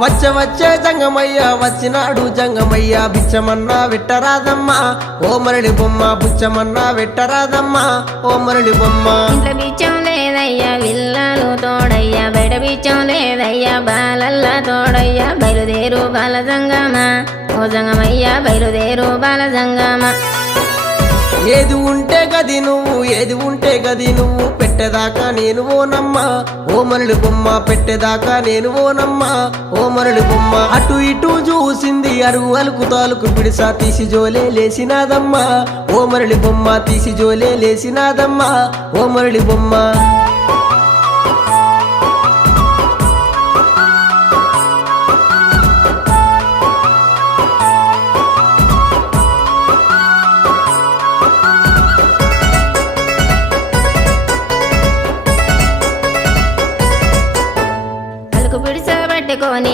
వచ్చే జంగమయ్య వచ్చినాడు జంగమయ్య బిచ్చమన్నా వెట్టరాదమ్మా ఓ మరళి బొమ్మ బుచ్చమన్నా వెట్టరాదమ్మా ఓ మరళి బొమ్మ ఇంట్లో బిచ్చం లేదయ్యా విల్లాలు తోడయ్యా బయట బిచ్చం లేదయ్యా బాలల్లా తోడయ్యా బయలుదేరు బాల జంగమా ఓ జంగమయ్యా బయలుదేరు బాల జంగమా ఏది ఉంటే గది నువ్వు పెట్టేదాకా నేను ఓనమ్మా ఓ మరళి బొమ్మ పెట్టేదాకా నేను ఓనమ్మా ఓ మరళి బొమ్మ అటు ఇటు చూసింది అరుగు అలుకు తాలుకు పిడిసా తీసి జోలే లేసినాదమ్మా ఓ మరళి బొమ్మ తీసి జోలే లేసినాదమ్మా ఓ మరళి బొమ్మ